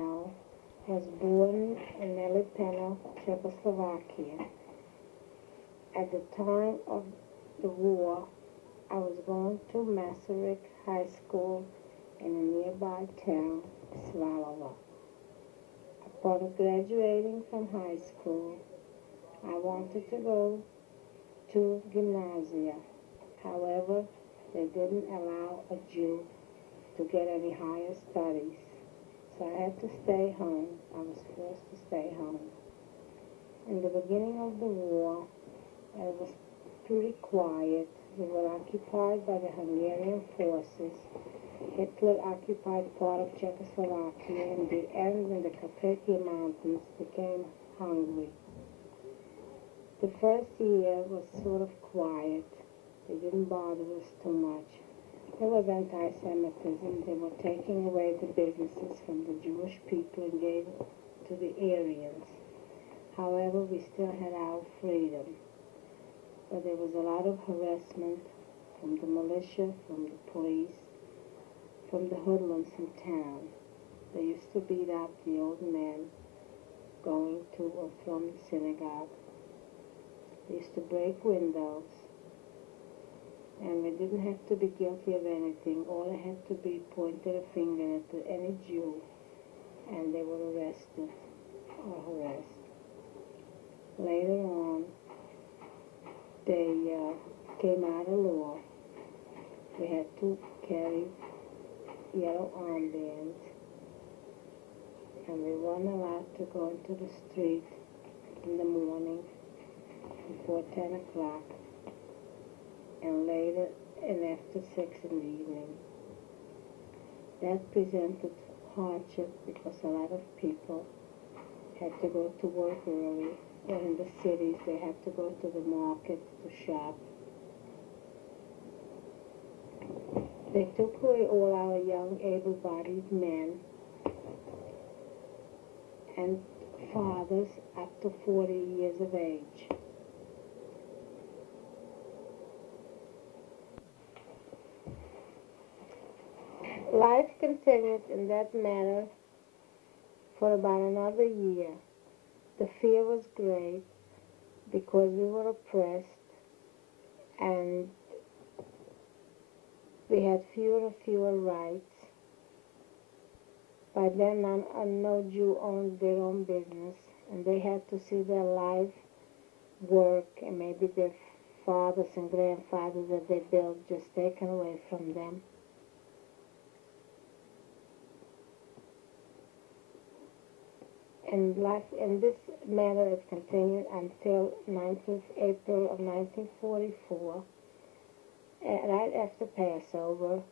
Marmel was born in Melitopol, Czechoslovakia. At the time of the war, I was going to Masaryk High School in a nearby town, Svalova. Upon graduating from high school, I wanted to go to gymnasia. However, they didn't allow a Jew to get any higher studies. So I had to stay home. I was forced to stay home. In the beginning of the war, it was pretty quiet. We were occupied by the Hungarian forces. Hitler occupied part of Czechoslovakia. In the end, when the Carpathian Mountains became hungry. The first year was sort of quiet. They didn't bother us too much. There was anti-Semitism. They were taking away the businesses from the Jewish people and gave it to the Aryans. However, we still had our freedom. But there was a lot of harassment from the militia, from the police, from the hoodlums in town. They used to beat up the old men going to or from the synagogue. They used to break windows. And we didn't have to be guilty of anything. All they had to be pointed a finger at any Jew, and they were arrested or harassed. Later on, they came out of law. We had to carry yellow armbands, and we weren't allowed to go into the street in the morning before 10 o'clock. And later and after 6 in the evening. That presented hardship because a lot of people had to go to work early, or in the cities they had to go to the market to shop. They took away all our young, able-bodied men and fathers up to 40 years of age. Life continued in that manner for about another year. The fear was great because we were oppressed and we had fewer and fewer rights. By then, no Jew owned their own business, and they had to see their life work and maybe their fathers and grandfathers that they built just taken away from them. And life in this manner it continued until 19th April of 1944. Right after Passover,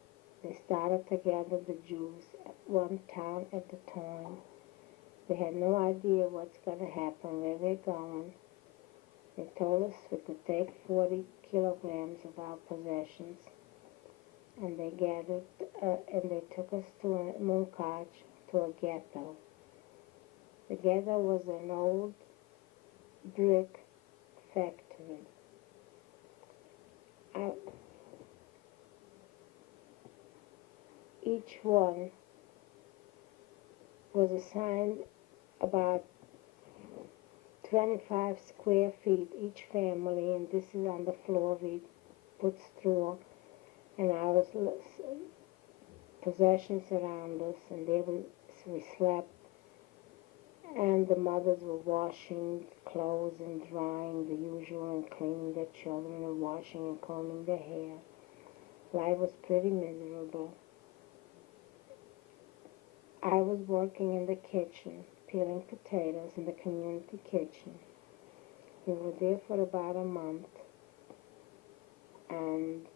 they started to gather the Jews at one town at a time. They had no idea what's going to happen, where they're going. They told us we could take 40 kilograms of our possessions. And they gathered, and they took us to a Munkach, to a ghetto. The ghetto was an old brick factory. Each one was assigned about 25 square feet, each family, and this is on the floor. We put straw and our possessions around us, and we slept. And the mothers were washing clothes and drying the usual and cleaning their children and washing and combing their hair. Life was pretty miserable. I was working in the kitchen, peeling potatoes in the community kitchen. We were there for about a month. And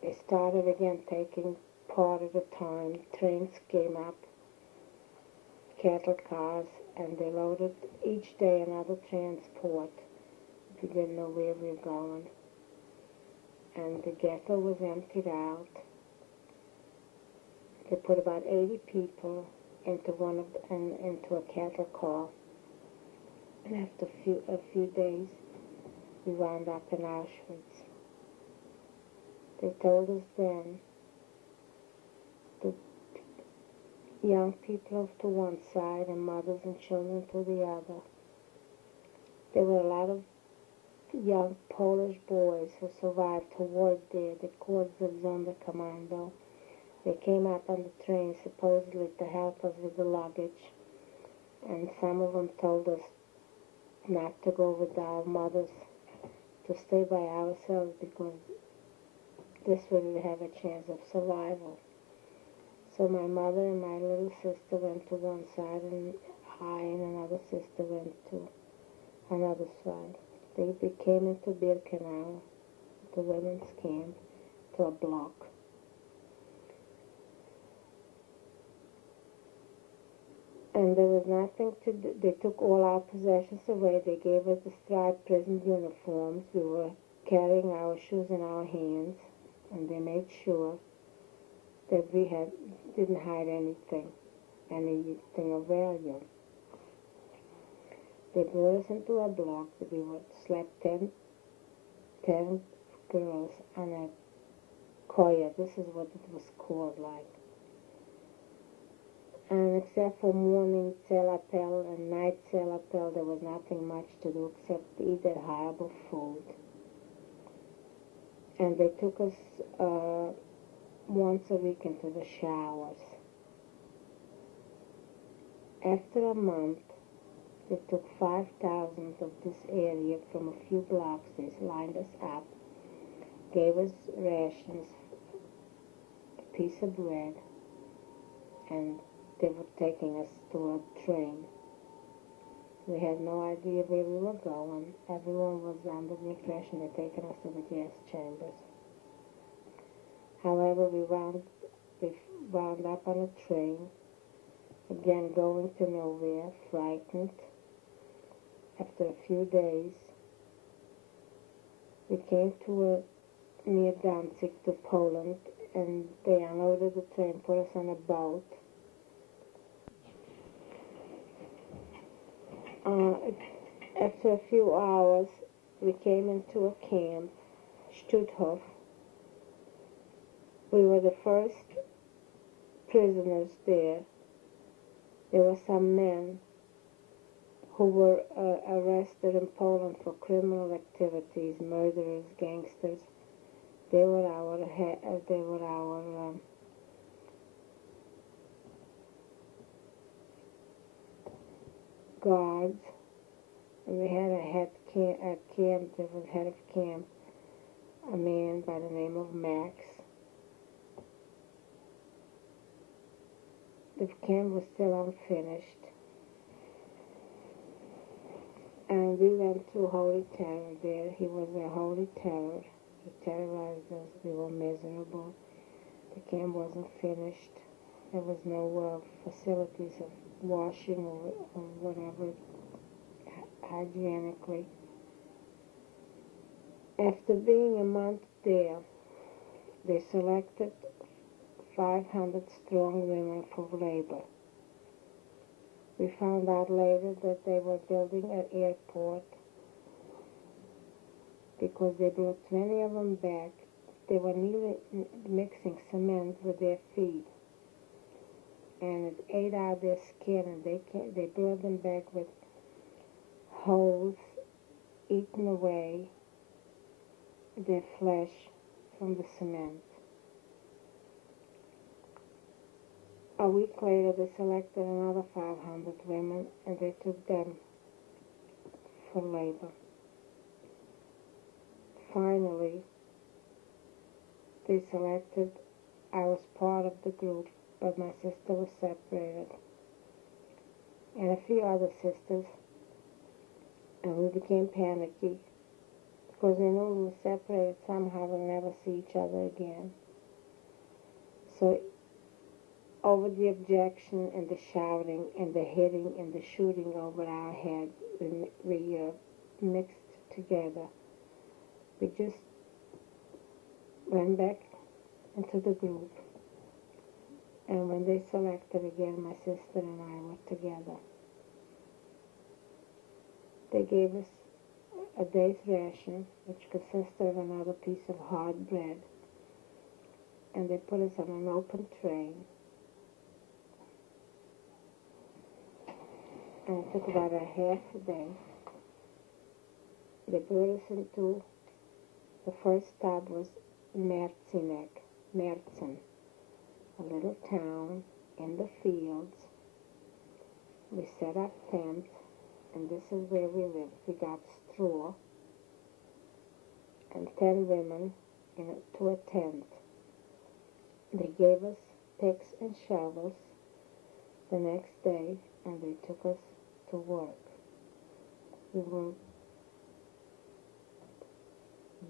they started again taking part at a time. Trains came up. Cattle cars, and they loaded each day another transport. We didn't know where we were going. And the ghetto was emptied out. They put about 80 people into into a cattle car. And after a few days, we wound up in Auschwitz. They told us then young people to one side and mothers and children to the other. There were a lot of young Polish boys who survived to work there, the corps of Sonderkommando. They came up on the train supposedly to help us with the luggage, and some of them told us not to go with our mothers, to stay by ourselves because this way we have a chance of survival. So my mother and my little sister went to one side, and I and another sister went to another side. They came into Birkenau, the women's camp, to a block. And there was nothing to do. They took all our possessions away. They gave us the striped prison uniforms. We were carrying our shoes in our hands, and they made sure that we didn't hide anything of value. They brought us into a block that we would slept 10 girls on a koya. This is what it was called like. And except for morning celapel and night celapel, there was nothing much to do except to eat that horrible food. And they took us once a week into the showers. After a month, they took 5,000 of this area from a few blocks. They lined us up, gave us rations, a piece of bread, and they were taking us to a train. We had no idea where we were going. Everyone was under the impression they'd taken us to the gas chambers. However, we wound up on a train, again going to nowhere, frightened. After a few days, we came to near Danzig to Poland, and they unloaded the train, put us on a boat. After a few hours, we came into a camp, Stutthof. We were the first prisoners there. There were some men who were arrested in Poland for criminal activities, murderers, gangsters. They were our guards. And we had a camp, there was head of camp, a man by the name of Max. The camp was still unfinished. And we went to Holy Terror there. He was a Holy Terror. He terrorized us. We were miserable. The camp wasn't finished. There was no facilities of washing or whatever hygienically. After being a month there, they selected 500 strong women for labor. We found out later that they were building an airport because they brought 20 of them back. They were nearly mixing cement with their feet, and it ate out their skin, and they brought them back with holes eaten away their flesh from the cement. A week later, they selected another 500 women, and they took them for labor. Finally, they selected, I was part of the group, but my sister was separated, and a few other sisters, and we became panicky, because we knew we were separated somehow, we'll never see each other again. So, over the objection and the shouting and the hitting and the shooting over our head, we mixed together. We just went back into the group. And when they selected again, my sister and I were together. They gave us a day's ration, which consisted of another piece of hard bread. And they put us on an open train. and it took about a half a day. They brought us into, the first stop was Merzen, a little town in the fields. We set up tents, and this is where we lived. We got straw and 10 women to a tent. They gave us picks and shovels the next day, and they took us to work. We were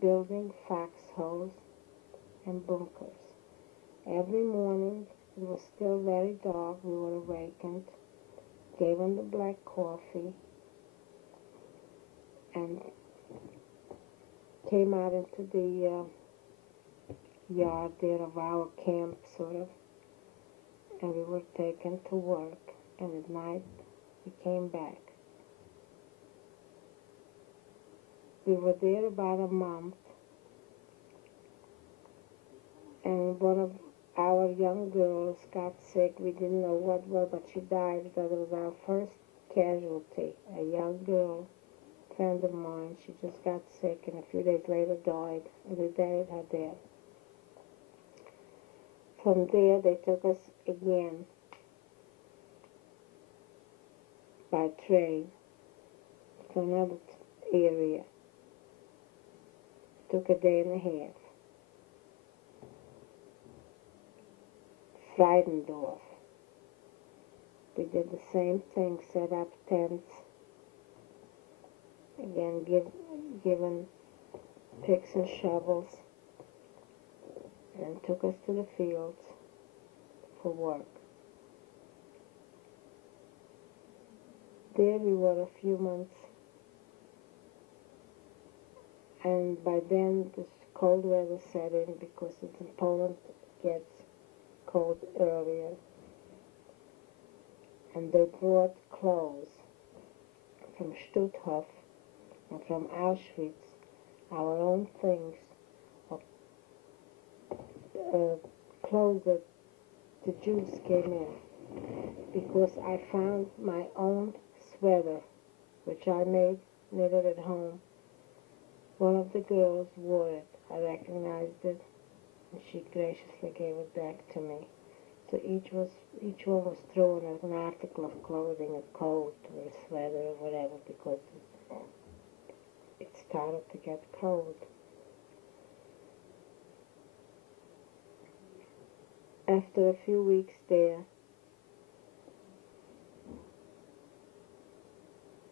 building foxholes and bunkers. Every morning, it was still very dark, we were awakened, gave them the black coffee, and came out into the yard there of our camp, sort of, and we were taken to work, and at night we came back. We were there about a month, and one of our young girls got sick. We didn't know what was, but she died because it was our first casualty. A young girl, friend of mine, she just got sick, and a few days later died, and we buried her there. From there, they took us again by train to another area. Took a day and a half. Freidendorf. We did the same thing, set up tents, again given picks and shovels, and took us to the fields for work. There we were a few months, and by then the cold weather set in because it's in Poland gets cold earlier. And they brought clothes from Stutthof and from Auschwitz, our own things, clothes that the Jews came in, because I found my own sweater, which I knitted at home. One of the girls wore it. I recognized it, and she graciously gave it back to me. So each one was thrown as an article of clothing, a coat or a sweater or whatever, because it started to get cold. After a few weeks there,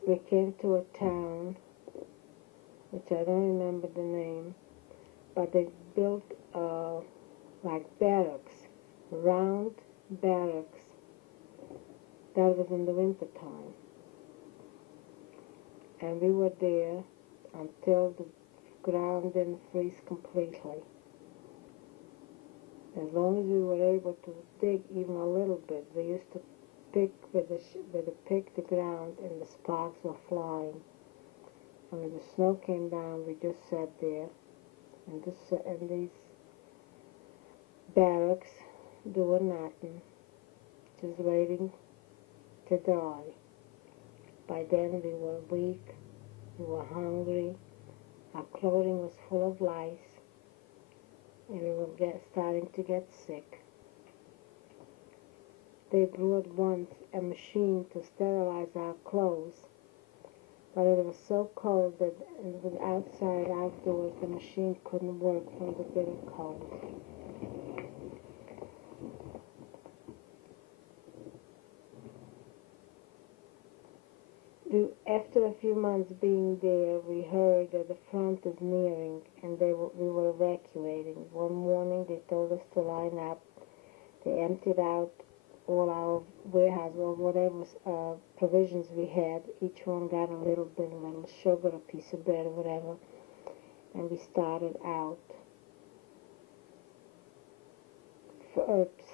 we came to a town, which I don't remember the name, but they built like barracks, round barracks. That was in the winter time. And we were there until the ground didn't freeze completely. As long as we were able to dig even a little bit, we used to pick with a pick the ground, and the sparks were flying. And when the snow came down, we just sat there, and these barracks doing nothing, just waiting to die. By then we were weak, we were hungry, our clothing was full of lice, and we were starting to get sick. They brought once a machine to sterilize our clothes, but it was so cold that it was outdoors, the machine couldn't work from the bitter cold. After a few months being there, we heard that the front is nearing, and we were evacuating. One morning they told us to line up. They emptied out all our warehouse, or whatever provisions we had. Each one got a little bit, a little sugar, a piece of bread, or whatever. And we started out.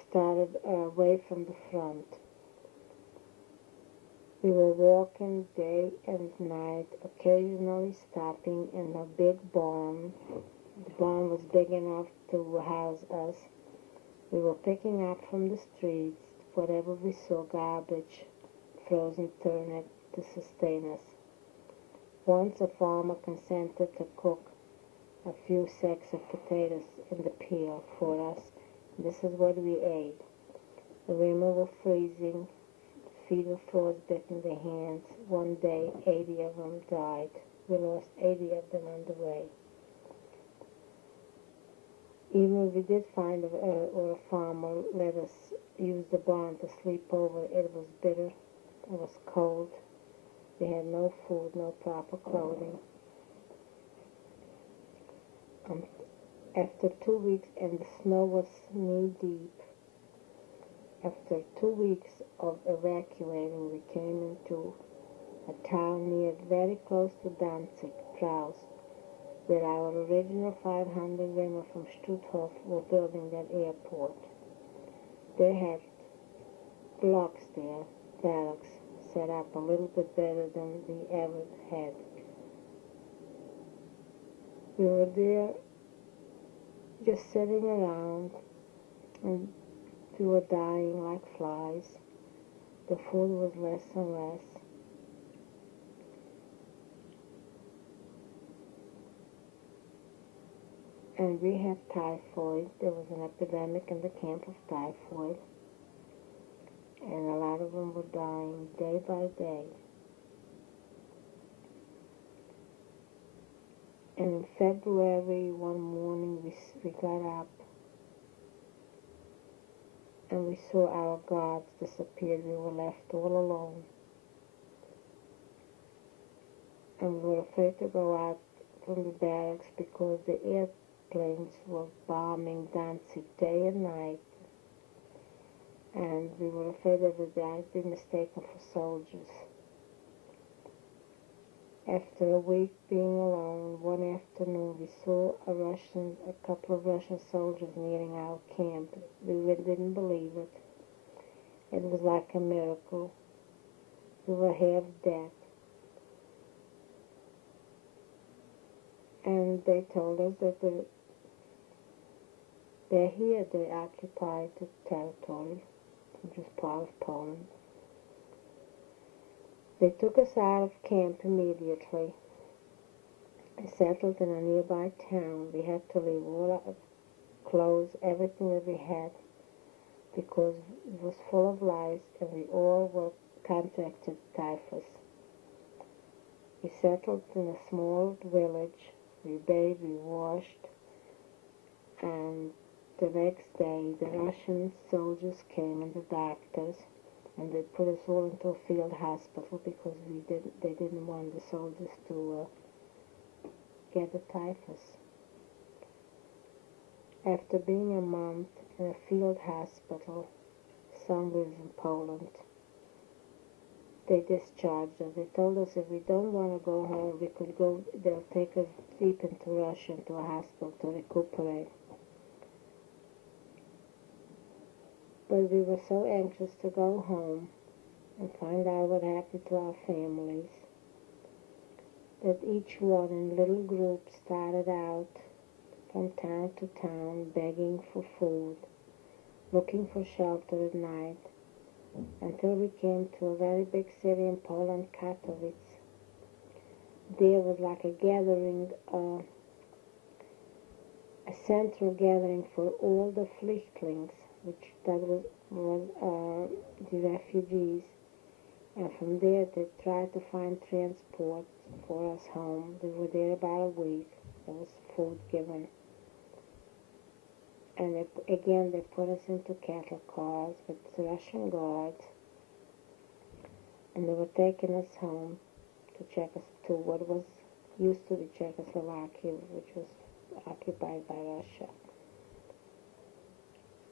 Started away from the front. We were walking day and night, occasionally stopping in a big barn. The barn was big enough to house us. We were picking up from the streets whatever we saw, garbage, frozen turnip to sustain us. Once a farmer consented to cook a few sacks of potatoes in the peel for us. This is what we ate. The women were freezing, feet were frostbitten, their hands. One day, 80 of them died. We lost 80 of them on the way. Even if we did find a farmer let us use the barn to sleep over, it was bitter, it was cold. We had no food, no proper clothing. After 2 weeks, and the snow was knee-deep, after 2 weeks of evacuating, we came into a town near, very close to Danzig, Praus, where our original 500 women from Stutthof were building that airport. They had blocks there, barracks, set up a little bit better than we ever had. We were there just sitting around, and we were dying like flies. The food was less and less. And we had typhoid. There was an epidemic in the camp of typhoid. And a lot of them were dying day by day. And in February, one morning, we got up and we saw our guards disappear. We were left all alone. And we were afraid to go out from the barracks because the airplanes were bombing Danzig day and night. And we were afraid that we might be mistaken for soldiers. After a week being alone, one afternoon we saw a couple of Russian soldiers nearing our camp. We didn't believe it. It was like a miracle. We were half dead. And they told us that they're here, they occupied the territory, which was part of Poland. They took us out of camp immediately. We settled in a nearby town. We had to leave all our clothes, everything that we had, because it was full of lice and we all were contracted typhus. We settled in a small village. We bathed, we washed, and the next day the Russian soldiers came and the doctors, and they put us all into a field hospital because they didn't want the soldiers to get the typhus. After being a month in a field hospital somewhere in Poland, they discharged us. They told us if we don't want to go home, we could go, they'll take us deep into Russia, into a hospital to recuperate. But we were so anxious to go home and find out what happened to our families that each one in little groups started out from town to town begging for food, looking for shelter at night, until we came to a very big city in Poland, Katowice. There was like a gathering, a central gathering for all the flüchtlings, that was the refugees, and from there they tried to find transport for us home. We were there about a week. There was food given, and again they put us into cattle cars with the Russian guards, and they were taking us home to what was used to be Czechoslovakia, which was occupied by Russia.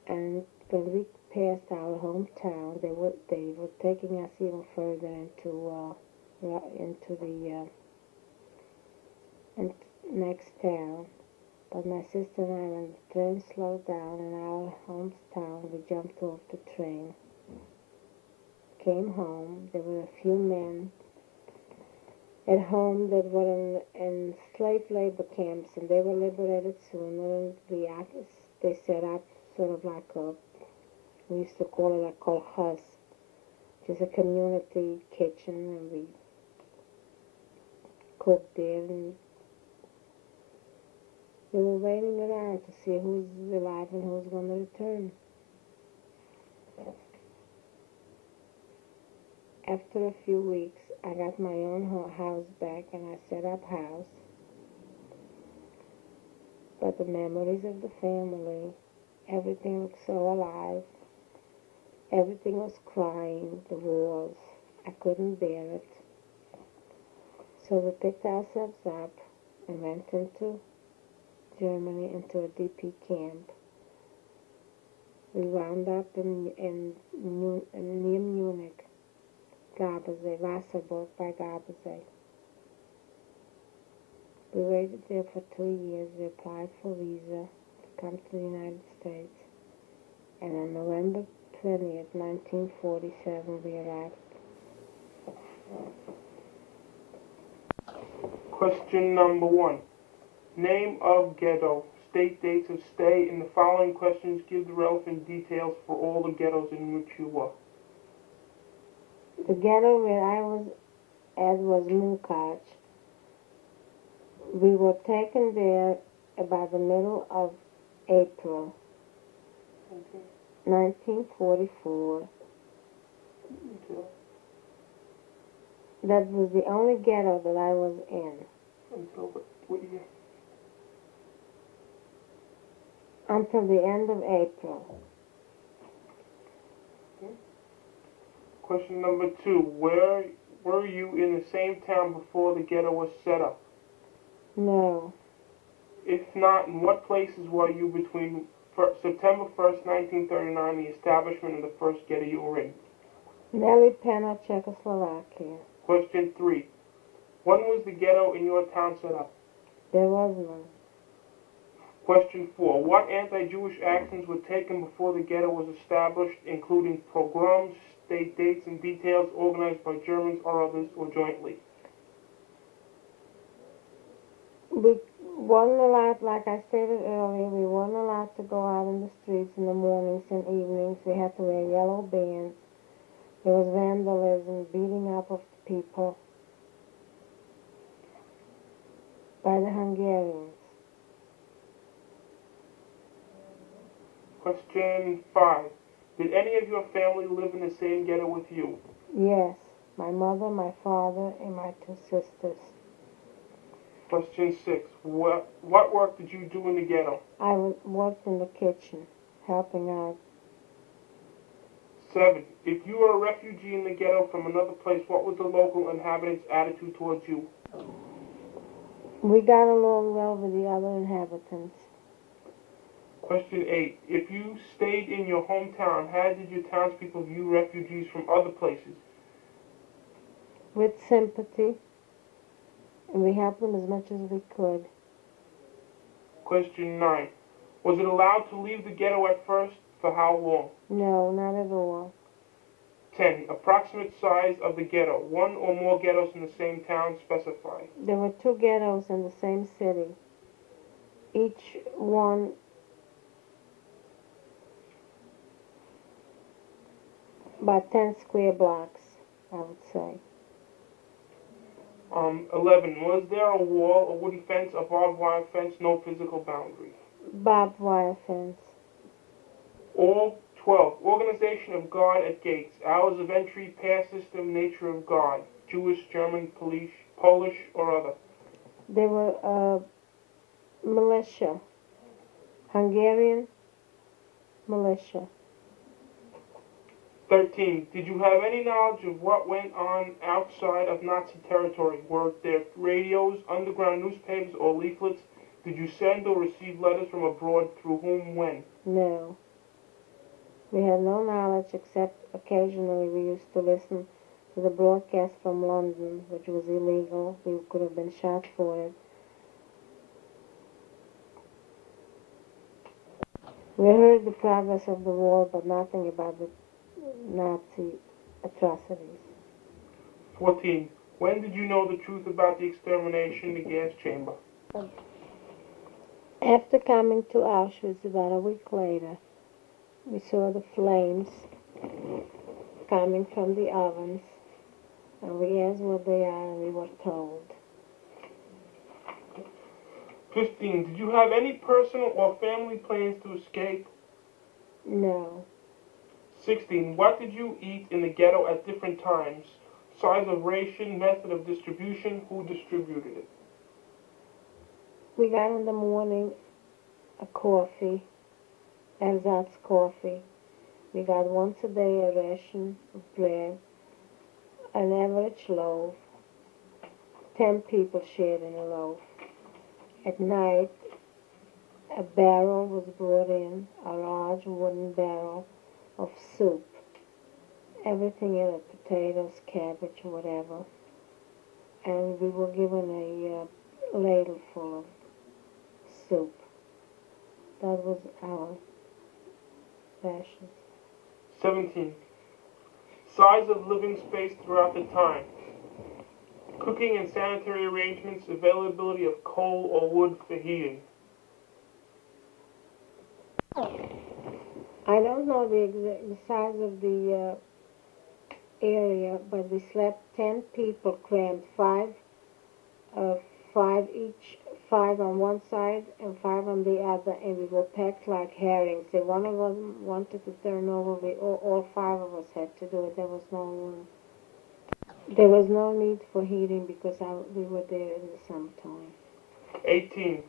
And when we passed our hometown, they were taking us even further into the next town. But my sister and I, when the train slowed down in our hometown, we jumped off the train, came home. There were a few men at home that were in slave labor camps, and they were liberated sooner. And they set up sort of like we used to call it a kolkhoz, Just a community kitchen, and we cooked there, and we were waiting around to see who's alive and who's going to return. After a few weeks, I got my own house back, and I set up house. But the memories of the family, everything looked so alive. Everything was crying, the walls. I couldn't bear it. So we picked ourselves up and went into Germany, into a DP camp. We wound up near Munich, Gardasee, Wasserburg by Gardasee. We waited there for 2 years. We applied for visa to come to the United States. And on November 20th, 1947, we arrived. Question number 1. Name of ghetto. State dates of stay. In the following questions, give the relevant details for all the ghettos in which you were. The ghetto where I was at was Munich. We were taken there about the middle of April, 1944. That was the only ghetto that I was in. Until what year? Until the end of April. Question number 2. Where were you in the same town before the ghetto was set up? No. If not, in what places were you between September 1st, 1939, the establishment of the first ghetto you were in? Penna, Czechoslovakia. Question 3. When was the ghetto in your town set up? There was none. Question 4. What anti-Jewish actions were taken before the ghetto was established, including pogroms, state dates and details organized by Germans or others, or jointly? We weren't allowed, like I stated earlier, we weren't allowed to go out in the streets in the mornings and evenings. We had to wear yellow bands. There was vandalism, beating up of people by the Hungarians. Question 5. Did any of your family live in the same ghetto with you? Yes, my mother, my father, and my 2 sisters. Question 6. What work did you do in the ghetto? I worked in the kitchen, helping out. 7. If you were a refugee in the ghetto from another place, what was the local inhabitants' attitude towards you? We got along well with the other inhabitants. Question 8. If you stayed in your hometown, how did your townspeople view refugees from other places? With sympathy, and we helped them as much as we could. Question 9. Was it allowed to leave the ghetto at first? For how long? No, not at all. 10. Approximate size of the ghetto. 1 or more ghettos in the same town specified. There were 2 ghettos in the same city. Each one about 10 square blocks, I would say. 11. Was there a wall, a wooden fence, a barbed wire fence, no physical boundary? Barbed wire fence. All 12. Organization of guard at gates. Hours of entry, pass system, nature of guard. Jewish, German, Polish, or other. They were militia. Hungarian militia. 13. Did you have any knowledge of what went on outside of Nazi territory? Were there radios, underground newspapers, or leaflets? Did you send or receive letters from abroad? Through whom, when? No. We had no knowledge except occasionally we used to listen to the broadcast from London, which was illegal. We could have been shot for it. We heard the progress of the war, but nothing about the Nazi atrocities. 14. When did you know the truth about the extermination, the gas chamber? After coming to Auschwitz about a week later, we saw the flames coming from the ovens, and we asked what they are, and we were told. 15. Did you have any personal or family plans to escape? No. 16. What did you eat in the ghetto at different times? Size of ration, method of distribution, who distributed it? We got in the morning a coffee, ersatz coffee. We got once a day a ration of bread, an average loaf. 10 people shared in a loaf. At night, a barrel was brought in, a large wooden barrel of soup. Everything in it, potatoes, cabbage, whatever. And we were given a ladle full of soup. That was our rations. 17. Size of living space throughout the time. Cooking and sanitary arrangements, availability of coal or wood for heating. I don't know the size of the area, but we slept 10 people crammed, five each, 5 on one side and 5 on the other, and we were packed like herrings. If one of us wanted to turn over, all 5 of us had to do it. There was no need for heating because we were there in the summertime. 18.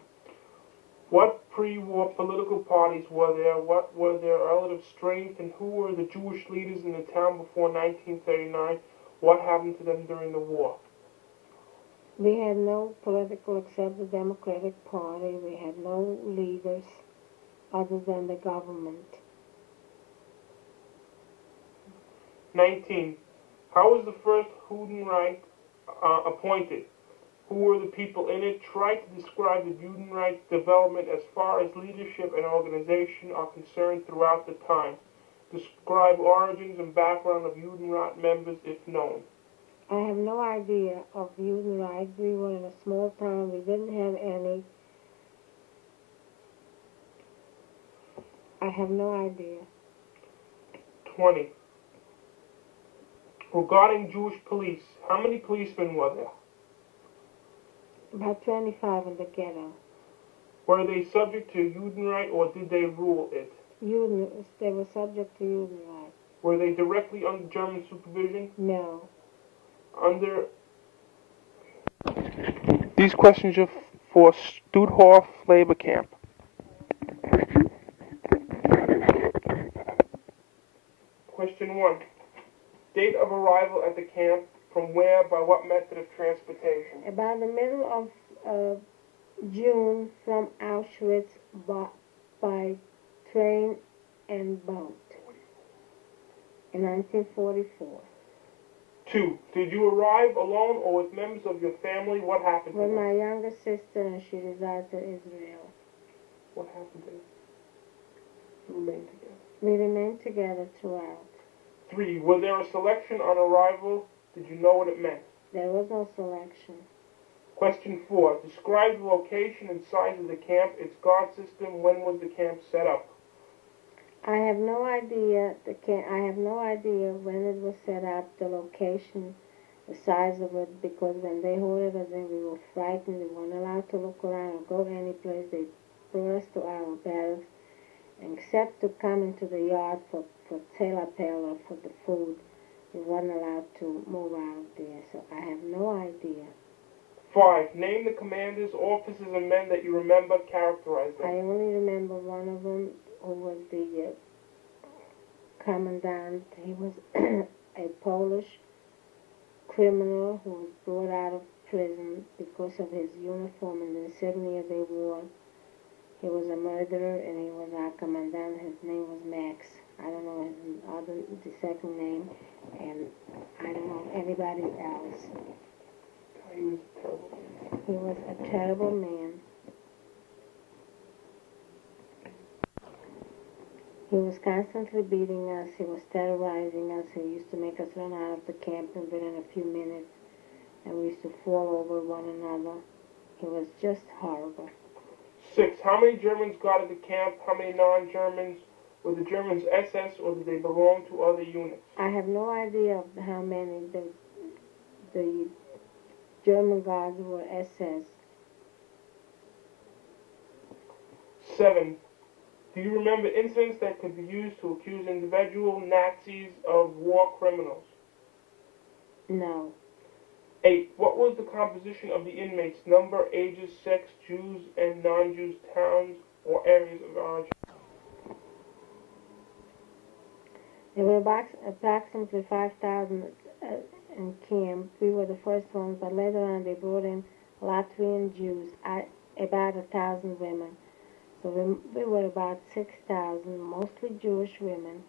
What pre-war political parties were there? What were their relative strength? And who were the Jewish leaders in the town before 1939? What happened to them during the war? We had no political except the Democratic Party. We had no leaders other than the government. 19. How was the first Judenreich appointed? Who were the people in it? Try to describe the Judenreich development as far as leadership and organization are concerned throughout the time. Describe origins and background of Judenreich members if known. I have no idea of Judenreich. We were in a small town. We didn't have any. I have no idea. 20. Regarding Jewish police, how many policemen were there? About 25 in the ghetto. Were they subject to Judenreich or did they rule it? They were subject to Judenreich. Were they directly under German supervision? No. These questions are for Stutthof labor camp. Question 1. Date of arrival at the camp, from where, by what method of transportation? About the middle of June from Auschwitz by train and boat in 1944. 2. Did you arrive alone or with members of your family? What happened to With them? my younger sister, and she resides in Israel. What happened to them? You remained together. We remained together throughout. 3. Was there a selection on arrival? Did you know what it meant? There was no selection. Question 4. Describe the location and size of the camp, its guard system. When was the camp set up? I have no idea. I have no idea when it was set up, the location, the size of it, because when they ordered us in, we were frightened. We weren't allowed to look around or go any place. They brought us to our barracks, except to come into the yard for telapel or for the food. We weren't allowed to move out there, so I have no idea. 5. Name the commanders, officers, and men that you remember. Characterize them. I only remember one of them, who was the commandant. He was a Polish criminal who was brought out of prison because of his uniform and the insignia they wore. He was a murderer, and he was our commandant. His name was Max. I don't know the second name, and I don't know anybody else. He was terrible. He was a terrible man. He was constantly beating us. He was terrorizing us. He used to make us run out of the camp within a few minutes, and we used to fall over one another. He was just horrible. 6. How many Germans got at the camp? How many non-Germans? Were the Germans SS or did they belong to other units? I have no idea of how many the German guards were SS. 7. Do you remember incidents that could be used to accuse individual Nazis of war criminals? No. 8. What was the composition of the inmates? Number, ages, sex, Jews and non-Jews, towns or areas of origin? There were approximately 5,000 in camp. We were the first ones, but later on they brought in Latvian Jews, about 1,000 women. So we were about 6,000, mostly Jewish women,